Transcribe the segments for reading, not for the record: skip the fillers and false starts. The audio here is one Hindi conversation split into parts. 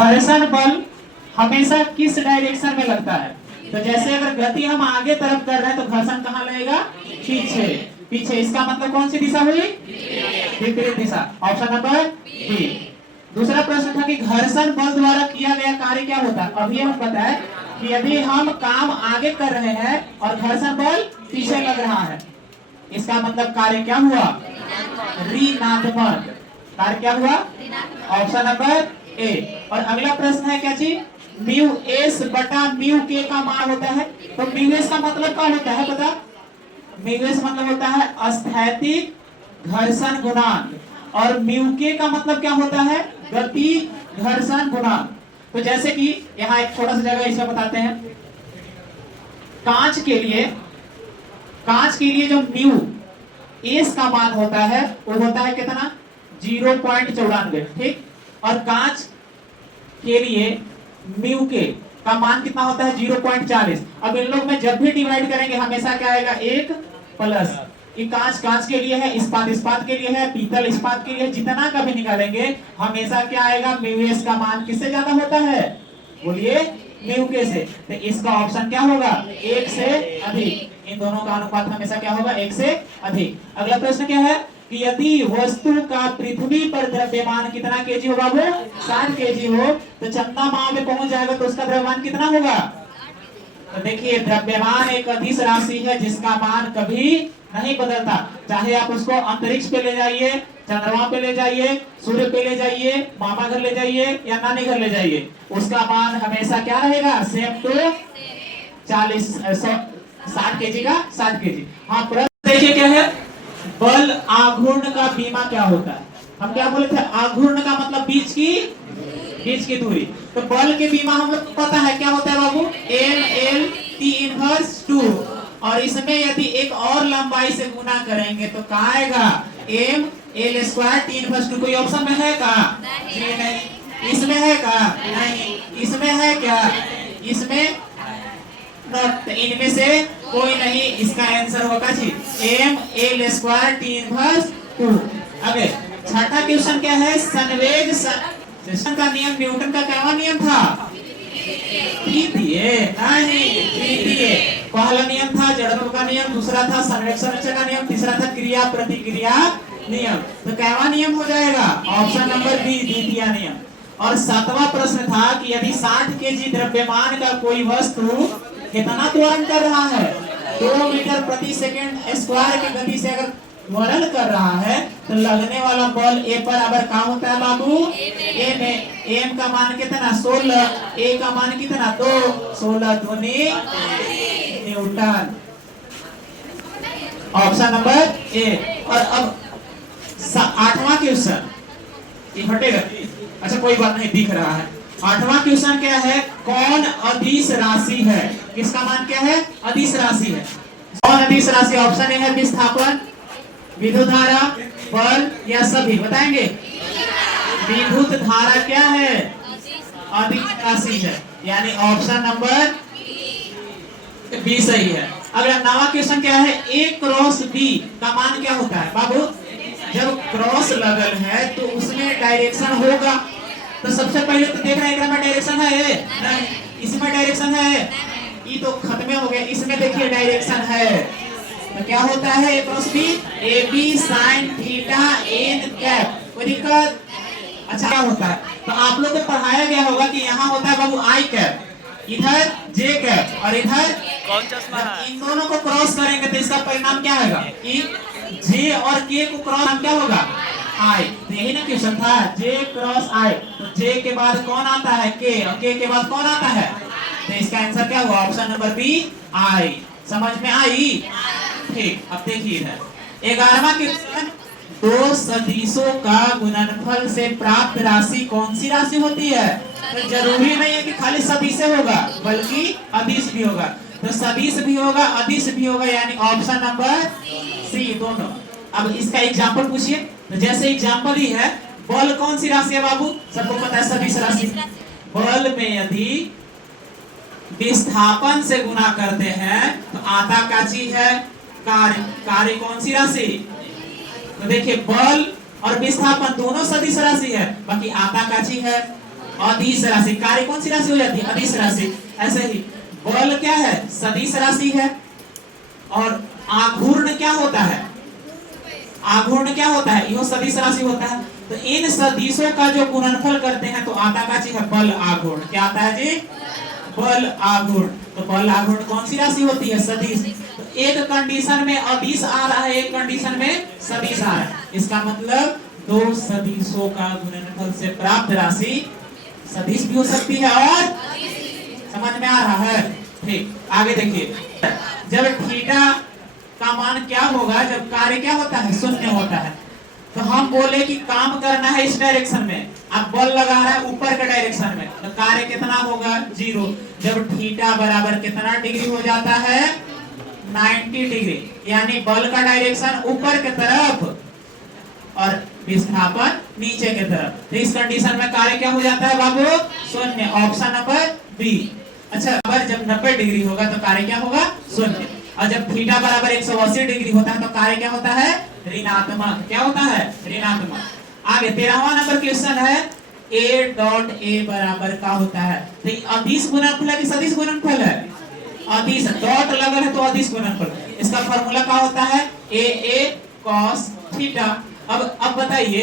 घर्षण बल हमेशा किस डायरेक्शन में लगता है? तो जैसे अगर गति हम आगे तरफ कर रहे हैं तो घर्षण कहाँ लगेगा? पीछे। पीछे, इसका मतलब कौन सी दिशा हुई? विपरीत दिशा। Option number B. दूसरा प्रश्न था कि घर्षण बल द्वारा किया गया कार्य क्या होता है? अभी हमें पता है कि यदि हम काम आगे कर रहे हैं और घर्षण बल पीछे लग रहा है, इसका मतलब कार्य क्या हुआ? ऋणात्मक। कार्य क्या हुआ? Option number A. और अगला प्रश्न है क्या जी? म्यू एस बटा म्यू के का मान होता है। तो म्यू एस का मतलब क्या होता है पता? म्यू एस मतलब होता है स्थैतिक घर्षण गुणांक और म्यू के का मतलब क्या होता है? गति घर्षण गुणांक। तो जैसे कि यहाँ एक छोटा सा जगह इसमें बताते हैं। कांच के लिए जो म्यू एस का मान होता है वो होता है कितना? 0.94। ठीक। और कांच के लिए म्यू के का मान कितना होता है? 0.40। अब इन लोग में जब भी डिवाइड करेंगे हमेशा क्या आएगा? 1 प्लस। ये कांच के लिए है, इस्पात के लिए है, पीतल इस्पात के लिए, जितना कभी निकालेंगे हमेशा क्या आएगा? म्यू एस का मान किससे ज्यादा होता है? बोलिए, म्यू के से। तो इसका ऑप्शन क्या होगा? 1 से अधिक। इन दोनों का अनुपात हमेशा क्या होगा? 1 से अधिक। अगला प्रश्न क्या है कि यदि वस्तु का पृथ्वी पर द्रव्यमान कितना केजी हो बाबू? 60 केजी हो तो चंदा माह में पहुंच जाएगा तो उसका द्रव्यमान कितना होगा? तो देखिए, द्रव्यमान एक अदिश राशि है जिसका मान कभी नहीं बदलता। चाहे आप उसको अंतरिक्ष पे ले जाइए, चंद्रमा पे ले जाइए, सूर्य पे ले जाइए, मामा घर ले जाइए या नानी घर ले जाइए, उसका मान हमेशा क्या रहेगा? सेम टू 60 केजी का 60 केजी। हाँ, प्रश्न देखिए क्या है? बल आघूर्ण का बीमा क्या होता है? हम क्या बोले थे? आघूर्ण का मतलब बीच की दूरी। तो बल के बीमा हम लोग पता है क्या होता है बाबू? M L T inverse 2। और इसमें यदि एक और लंबाई से गुना करेंगे तो क्या आएगा? M L square T inverse 2। कोई ऑप्शन में है का? जी नहीं। इसमें है का? नहीं। इसमें है क्या? इसमें नॉट। इनमें से कोई नहीं। इसका आंसर होगा जी M L square T inverse 2। अबे छठा क्वेश्चन क्या है? संवेग सिस्टम का नियम न्यूटन का क्या नियम था? पहला नियम था जड़त्व का नियम, दूसरा था संरक्षण का नियम, तीसरा था क्रिया प्रतिक्रिया नियम। तो क्या नियम हो जाएगा? ऑप्शन नंबर बी, द्वितीय नियम। और सातवां प्रश्न था कि यदि 60 केजी द्रव्यमान का कोई वस्तु कितना त्वरण कर रहा है? 2 मीटर प्रति सेकंड स्क्वायर की गति से अगर त्वरण कर रहा है तो लगने वाला बल ए बराबर क्या होता है बाबू? ए में एम का मान कितना? 16, ए का मान कितना? 2। 16 दूनी न्यूटन। Option number A. और अब 8वां क्वेश्चन, ये हटेगा? अच्छा कोई बात नहीं, दिख रहा है। 8वां क्वेश्चन क्या है? कौन अदिश राशि है? किसका मान क्या है? अदिश राशि है। कौन अदिश राशि? ऑप्शन ए है विस्थापन, विद्युत धारा, बल या सभी? बताएंगे। विद्युत धारा क्या है? अदिश राशि है, यानी ऑप्शन नंबर बी सही है। अगला 9वां क्वेश्चन क्या है? ए क्रॉस बी का मान क्या होता है बाबू? जब क्रॉस लगल है तो उसमें डायरेक्शन होगा। तो सबसे पहले तो देख रहे हैं डायरेक्शन है? नहीं। इसमें डायरेक्शन है? ये तो खत्म हो गया। इसमें देखिए डायरेक्शन है। तो क्या होता है? A cross B, A B sine theta N cap. कोई दिक्कत? अच्छा क्या होता है? तो आप लोग को पढ़ाया गया होगा कि यहाँ होता है बाबू आई कैप, इधर जे कैप और इधर कौन चश्मा है? इन दोनों को क्रॉस करेंगे तो इसका परिणाम क्या होगा? जे और के को क्रॉस क्या होगा? आई। तो यही ना क्वेश्चन था, जे क्रॉस आई। तो जे के बाद कौन आता है? के। और के बाद कौन आता है? तो इसका आंसर क्या हुआ? ऑप्शन नंबर बी, आई। समझ में आई? ठीक। अब देखिए इधर 11वां क्वेश्चन, दो सदिशों का गुणनफल से प्राप्त राशि कौन सी राशि होती है? तो जरूरी नहीं है कि खाली सदिश होगा बल्कि अदिश भी होगा। तो सदिश भी होगा, अदिश भी होगा, यानी ऑप्शन नंबर सी दोनों। अब इसका एग्जांपल पूछिए। तो जैसे एग्जांपल ही है, बल कौन सी राशि है बाबू? सबको पता है सदिश राशि। बल में यदि विस्थापन से गुना करते हैं तो आता क्या चीज है? कार्य कौन सी राशि? तो देखिए बल और विस्थापन दोनों सदिश राशि है, बाकी आता क्या चीज है? अदिश राशि। कार्य कौन सी राशि हो जाती है? अदिश राशि। ऐसे ही बल क्या है? सदिश राशि है। और आघूर्ण क्या होता है? आघूर्ण क्या होता है? यह सदिश राशि होता है। तो इन सदिशों का जो गुणनफल करते हैं तो आता का चीज है बल आघूर्ण। क्या आता है जी? बल आघूर्ण। तो बल आघूर्ण कौन सी राशि होती है? सदिश। तो एक कंडीशन में अदिश आ रहा है, एक कंडीशन में सदिश आ रहा है। इसका मतलब दो सदिशों का गुणनफल से प्राप्त राशि सदिश भी हो सकती है और समझ में आ रहा है? ठीक, आगे देखिए। जब थीटा का मान क्या होगा? जब कार्य क्या होता है? शून्य होता है। तो हम बोले कि काम करना है इस डायरेक्शन में, अब बल लगा रहा है ऊपर के डायरेक्शन में, तो कार्य कितना होगा? 0। जब थीटा बराबर कितना डिग्री हो जाता है? 90 डिग्री, यानी बल का डायरेक्शन ऊपर की तरफ और विस्थापन नीचे की तरफ। तो इस कंडीशन में कार्य क्या हो जाता है बाबू? शून्य। Option number B. अच्छा, अगर जब 90 डिग्री होगा तो कार्य क्या होगा? शून्य। और जब थीटा बराबर 180 डिग्री होता है तो कार्य क्या होता है? ऋणात्मक। क्या होता है? ऋणात्मक। आगे 13वां नंबर क्वेश्चन है A डॉट A बराबर का होता है? तो अदिश गुणनफल है कि सदिश गुणनफल है? अदिश। डॉट लगल है तो अदिश गुणनफल। इसका फार्मूला क्या होता है? A cos theta. अब बताइए,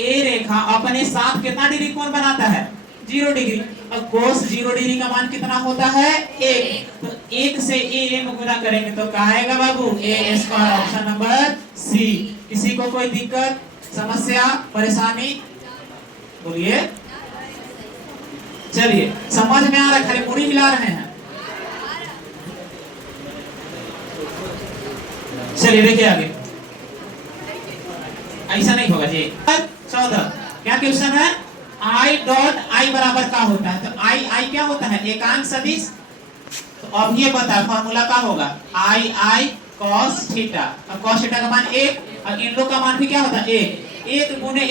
ए रेखा अपने साथ कितना डिग्री कोण बनाता है? 0 डिग्री। अब cos 0 डिग्री का मान कितना होता है? 1। तो 1 से a में गुना करेंगे तो क्या आएगा बाबू? a square. Option number C. किसी को कोई दिक्कत, समस्या, परेशानी? बोलिए। चलिए, समझ में आ रहा है? खाली मुड़ी हिला रहे हैं। चलिए देखिए आगे। ऐसा नहीं होगा जी। 14 क्या क्वेश्चन है? आई डॉट आई बराबर का होता है? तो आई क्या होता है? एकांक सदिश। तो अब ये पता है फॉर्मूला क्या होगा? आई cos थीटा। अब cos थीटा का मान 1 और इन लोग का मान भी क्या होता है? 1 गुने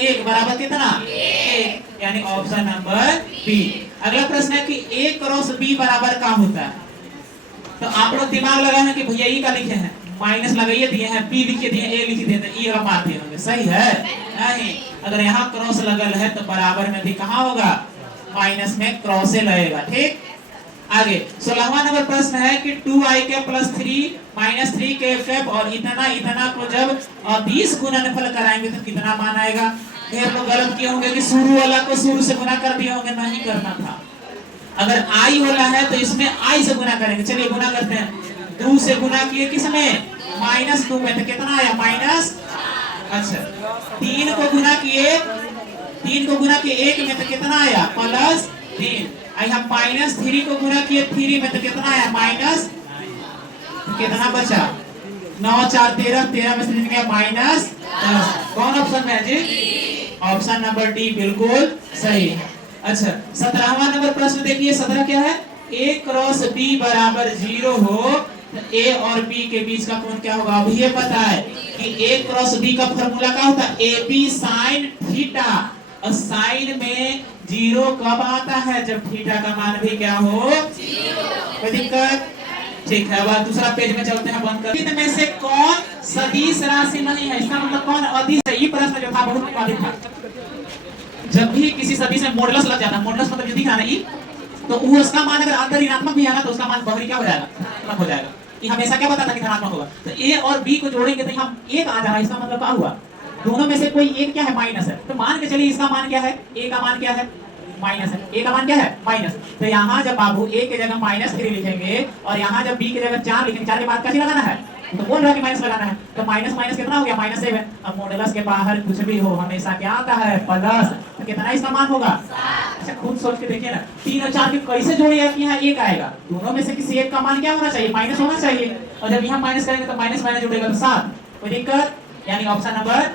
1 बराबर कितना? 1। यानी ऑप्शन नंबर बी। अगला प्रश्न है कि A क्रॉस B बराबर का होता है? तो आप लोग दिमाग लगाना कि भैया ई का लिखे हैं, माइनस लगाइए दिए हैं, बी लिखे दिए, ए लिख दिए, ई वाला मार दिए होंगे। सही है? नहीं। अगर यहाँ क्रॉस लगल है तो बराबर में भी कहाँ होगा? माइनस में क्रॉस लगेगा। ठीक, आगे 16वां नंबर प्रश्न है कि 2i के प्लस 3 माइनस 3 के कैप और इतना को जब 20 गुणनफल कराएंगे तो कितना मान आएगा? ढेर लोग गलत किए होंगे कि शुरू वाला को शुरू से गुना कर दिए होंगे, नहीं करना था। अगर i वाला है तो इसमें i से गुना करेंगे। चलिए गुना करते हैं। 2 से गुना किए किसमें? -2 में, तो कितना आया? माइनस। अच्छा, 3 को गुना किए 1 में तो कितना आया? +3। हम -3 को गुना किए 3 में तो कितना आया? माइनस। कितना बचा? 9 4 13 में से निकला -10। कौन ऑप्शन में है जी? ऑप्शन नंबर डी बिल्कुल सही। अच्छा, 17वां नंबर प्रश्न देखिए। 17 क्या है? A क्रॉस B बराबर 0 हो तो A और B के बीच का कोण क्या होगा? अब ये पता है कि A क्रॉस B का फॉर्मूला क्या होता है? AB sin theta. और साइन में 0 कब आता है? जब थीटा का मान भी क्या हो? 0। कोई दिक्कत? ठीक है, अब दूसरा पेज में चलते हैं। बंद कर। इनमें से कौन सदिश राशि नहीं है? इसका मतलब कौन अदिश है? ये प्रश्न जो था बहुत विवादित था। जब भी किसी सदिश में मॉडुलस लग जाता है, मॉडुलस मतलब ये दिख रहा है ना, तो वो उसका मान अगर अंदर ऋणात्मक भी आना तो उसका मान बाहरी क्या हो जाएगा? धनात्मक हो जाएगा। ये हमेशा क्या बताता है कि धनात्मक होगा। तो A और B को जोड़ेंगे तो हम 1 आ जा रहा है। इसका मतलब क्या हुआ? दोनों में से कोई एक क्या है? माइनस है। तो मान के चलिए इसका मान क्या है? A का मान क्या है? माइनस है। A का मान क्या है? माइनस। तो यहाँ जब बाबू A के जगह -3 लिखेंगे और यहाँ जब B के जगह 4 लिखेंगे, 4 के बाद क्या लगाना है? तो बोल रहा है कि माइनस लगाना है। तो माइनस माइनस कितना हो गया? -7। अब मॉडुलस के बाहर कुछ भी हो हमेशा क्या आता है? प्लस। तो कितना इसका मान होगा? अच्छा, खुद सोच के देखिए ना, 3 और 4 के कैसे जोड़िए कि यहाँ 1 आएगा? दोनों में से किसी एक का मान क्या होना चाहिए? माइनस होना चाहिए। और जब यहाँ माइनस करेंगे तो माइनस माइनस जुड़ेगा तो 7। कोई दिक्कत? यानी ऑप्शन नंबर,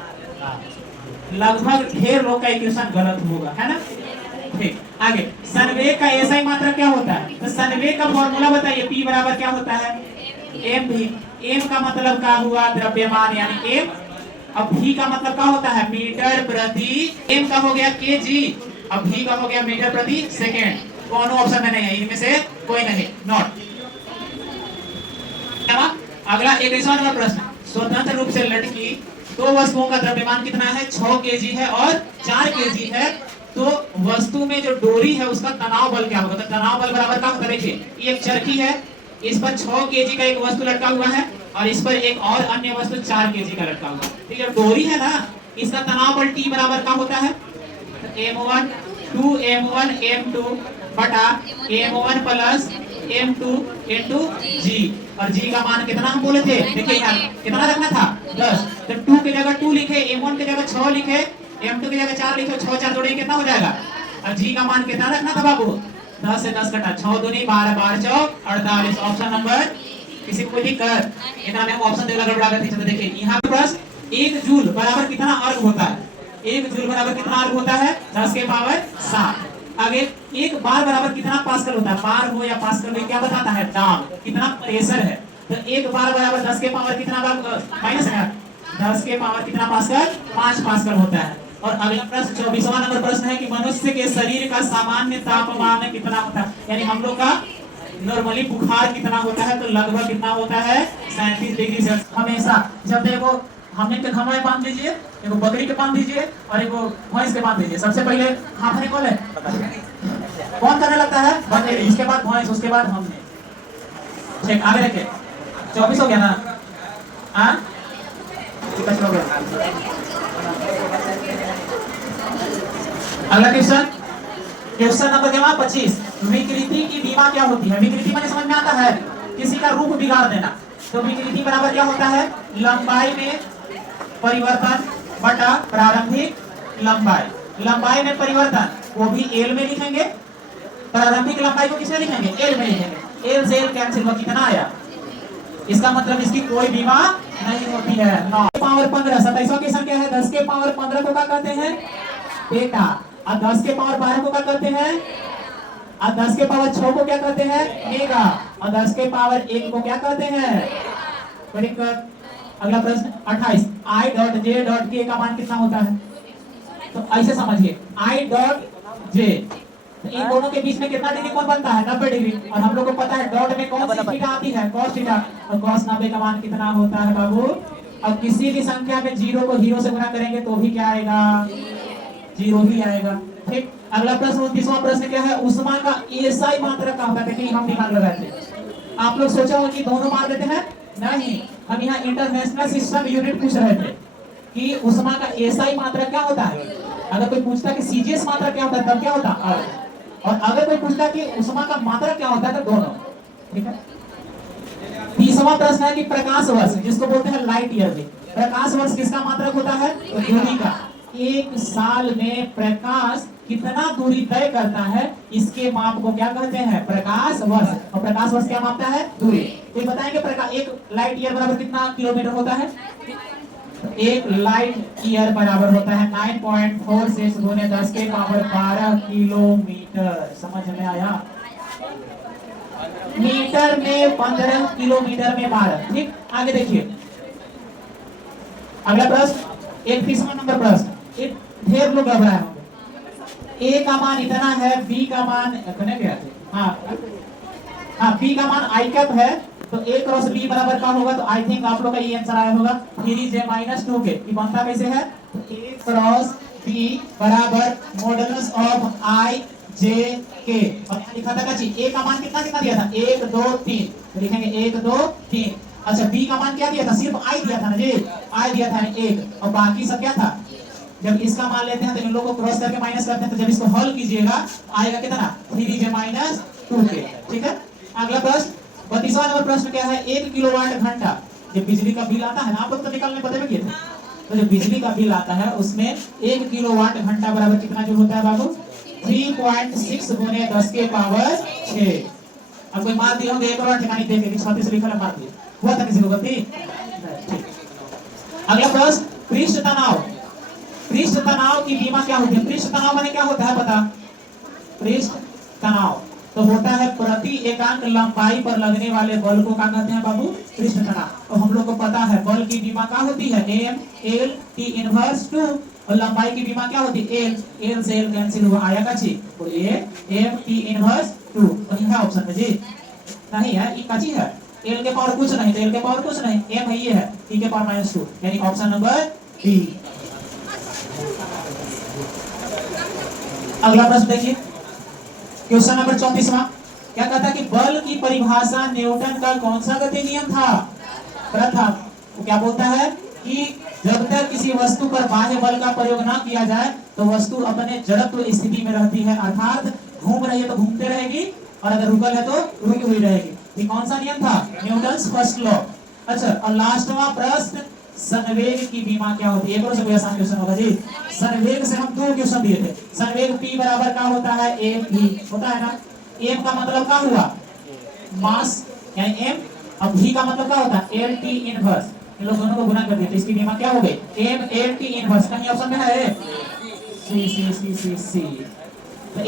लगभग ढेर लोग का इक्वेशन गलत होगा, है ना? ठीक, आगे संवेग का ऐसा ही मात्रा क्या होता है? तो संवेग का फॉर्मूला बताइए। P बराबर क्या होता है? mv। m का मतलब क्या हुआ? द्रव्यमान यानी m। अब v का मतलब क्या होता है? मीटर प्रति। m का हो गया kg। अब v का हो गया मीटर प्रति सेकेंड। कौन ऑप्शन में नहीं है? इनमें से कोई नहीं, नॉट। अगला 21वां नंबर प्रश्न। स्वतंत्र रूप से लटकी 2 वस्तुओं का द्रव्यमान कितना है? 6 kg है और 4 kg है। तो वस्तु में जो डोरी है उसका तनाव बल क्या होगा? तो तनाव बल बराबर क्या होता है? देखिए ये एक चरखी है, इस पर 6 केजी का एक वस्तु लटका हुआ है और इस पर एक और अन्य वस्तु 4 केजी का लटका हुआ है। ठीक है, डोरी है ना, इसका तनाव बल T बराबर क्या होता है? तो M1 2m1 m2 बटा m1 plus m2 into g, और g का मान कितना हम बोले थे? देखिए यहाँ कितना रखना था? 10। तो 2 की जगह 2 लिखे, m1 की जगह 6 लिखे, m2 की जगह 4 लिखे, 6 4 जोड़ेंगे कितना हो जाएगा? और g का मान कितना रखना था बाबू? 10 से 10 कटा 6 दूनी 12 12 चौक 48। ऑप्शन नंबर, किसी को कोई दिक्कत? इतना में हम ऑप्शन देना गड़बड़ा करते हैं। देखिए यहाँ पे प्रश्न 1 जूल बराबर कितना अर्घ होता है? 1 जूल बराबर कितना अर्घ होता है? 10 के पावर 7। आगे 1 बार बराबर कितना पास्कल होता है? बार हो या पास्कल में क्या बताता है? दाब, कितना प्रेशर है। तो 1 बार बराबर 10 के पावर कितना माइनस है? 10 के पावर कितना पास्कल? 5 पास्कल होता है। और अगला प्रश्न 24वां नंबर प्रश्न है कि मनुष्य के शरीर का सामान्य तापमान कितना होता है? यानी हम लोग का नॉर्मली बुखार कितना होता है? तो लगभग कितना होता है? 37 डिग्री सेल्सियस। हमेशा जब देखो हमने के घमौर बांध दीजिए, एगो बकरी के बांध दीजिए और एगो भैंस के बांध दीजिए। सबसे पहले हाथने कौन है? कौन करने लगता है? बकरी, उसके बाद भैंस, उसके बाद हमने। ठीक, आगे रखे। 24 हो गया ना? हाँ कितना हो गया? अगला क्वेश्चन, क्वेश्चन नंबर क्या? 25। विकृति की बीमा क्या होती है? विकृति माने समझ में आता है किसी का रूप बिगाड़ देना। तो विकृति बराबर क्या होता है? लंबाई में परिवर्तन बटा प्रारंभिक लंबाई। लंबाई में परिवर्तन वो भी एल में लिखेंगे, प्रारंभिक लंबाई को किसमें लिखेंगे? एल में लिखेंगे। एल से एल कैंसिल हुआ, कितना आया? इसका मतलब इसकी कोई बीमा नहीं होती है। 9 पावर 15। 27वां क्वेश्चन क्या है? 10 के पावर 15 को क्या कहते हैं? बेटा। और 10 के पावर 12 को क्या कहते हैं? और 10 के पावर 6 को क्या कहते हैं? मेगा। और 10 के पावर 1 को क्या कहते हैं? Very good. अगला प्रश्न 28। आई डॉट जे डॉट के का मान कितना होता है? तो ऐसे समझिए, आई डॉट जे, तो इन दोनों के बीच में कितना डिग्री कोण बनता है? 90 डिग्री। और हम लोग को पता है डॉट में कौन सी थीटा आती है? cos theta. और cos 90 का मान कितना होता है बाबू? अब किसी भी संख्या में 0 को हीरो से गुणा करेंगे तो भी क्या आएगा? 0 ही आएगा। ठीक, अगला प्रश्न 29वां प्रश्न क्या है? उष्मा का एसआई मात्रा क्या होता है? देखिए हम दिमाग लगाते हैं। आप लोग सोचा होगा कि दोनों मार देते हैं, नहीं, हम यहाँ इंटरनेशनल सिस्टम यूनिट पूछ रहे थे कि उष्मा का एसआई मात्रा क्या होता है। अगर कोई पूछता कि सीजीएस मात्रा क्या होता है तब क्या होता? और अगर कोई पूछता कि उष्मा का मात्रा क्या होता है तो दोनों। ठीक है। 30वां प्रश्न है कि प्रकाश वर्ष, जिसको बोलते हैं लाइट ईयर में, प्रकाश वर्ष किसका मात्रक होता है? तो दूरी का। एक साल में प्रकाश कितना दूरी तय करता है, इसके माप को क्या कहते हैं? प्रकाश वर्ष। और प्रकाश वर्ष क्या मापता है? दूरी। तो बताएंगे प्रकाश, एक लाइट ईयर बराबर कितना किलोमीटर होता है? एक लाइट ईयर बराबर होता है 9.46 गुने 10 के पावर 12 किलोमीटर। समझ में आया? मीटर में 15, किलोमीटर में 12। ठीक, आगे देखिए अगला प्रश्न 31वां नंबर प्रश्न। एक ढेर लोग घबराए होंगे। ए का मान इतना है, बी का मान कने क्या थे? हाँ बी का मान आई कैप है, तो ए क्रॉस बी बराबर का होगा? तो आई थिंक आप लोग का ये आंसर आया होगा 3j-2k। ये बनता कैसे है? ए क्रॉस बी बराबर मॉडुलस ऑफ आई जे के। और यहाँ लिखा था काची ए का मान कितना कितना दिया था? 1 2 3। तो लिखेंगे 1 2 3। अच्छा बी का मान क्या दिया था? सिर्फ आई दिया था ना जी, आई दिया था 1, और बाकी सब क्या था? जब इसका मान लेते हैं तो इन लोगों को क्रॉस करके माइनस करते हैं, तो जब इसको हल कीजिएगा आएगा कितना? 3j-2k। ठीक है। अगला प्रश्न 32वां नंबर प्रश्न क्या है? 1 किलोवाट घंटा जब बिजली का बिल आता है ना, आप लोग तो निकालने पता है किए थे, तो जब बिजली का बिल आता है उसमें 1 किलोवाट घंटा बराबर कितना जो होता है बाबू? 3.6 गुने 10 के पावर 6। अब कोई मार दिए होंगे एक और ठिकाने देखे कि 36 लिखा है, मार दिए, हुआ था किसी को गलती? ठीक। अगला प्रश्न पृष्ठ तनाव। पृष्ठ तनाव की बीमा क्या होती है? पृष्ठ तनाव माने क्या होता है पता? पृष्ठ तनाव तो होता है प्रति एकांक लंबाई पर लगने वाले बल को क्या कहते हैं बाबू? पृष्ठ तनाव। तो हम लोग को पता है बल की बीमा क्या होती है? M L T inverse 2। और लंबाई की बीमा क्या होती है? एल, एल से एल कैंसिल हुआ, आया का चीज? तो ये एम टी इनवर्स 2। तो है ऑप्शन में जी नहीं है, ये काची है? एल के पावर कुछ नहीं, तो एल के पावर कुछ नहीं, एम है ये है, टी के पावर -2, यानी ऑप्शन नंबर बी। अगला प्रश्न देखिए, क्वेश्चन नंबर 34वां। क्या कहता है कि बल की परिभाषा न्यूटन का कौन सा गति नियम था? प्रथम। वो क्या बोलता है कि जब तक किसी वस्तु पर बाह्य बल का प्रयोग ना किया जाए तो वस्तु अपने जड़त्व स्थिति में रहती है, अर्थात घूम रही है तो घूमते रहेगी और अगर रुकल है तो रुकी हुई रहेगी। ये कौन सा नियम था? Newton's first law. अच्छा, और लास्टवा प्रश्न, संवेग की बीमा क्या होती है? एक और से कोई आसान क्वेश्चन होगा जी। संवेग से हम 2 क्वेश्चन दिए थे। संवेग P बराबर क्या होता है? m होता है ना। m का मतलब क्या हुआ? मास यानी m, अब v का मतलब क्या होता है? LT inverse. इन लोग दोनों को गुना कर दिए तो इसकी बीमा क्या हो गई? m LT inverse. कहीं ऑप्शन में है? सी सी सी सी सी। तो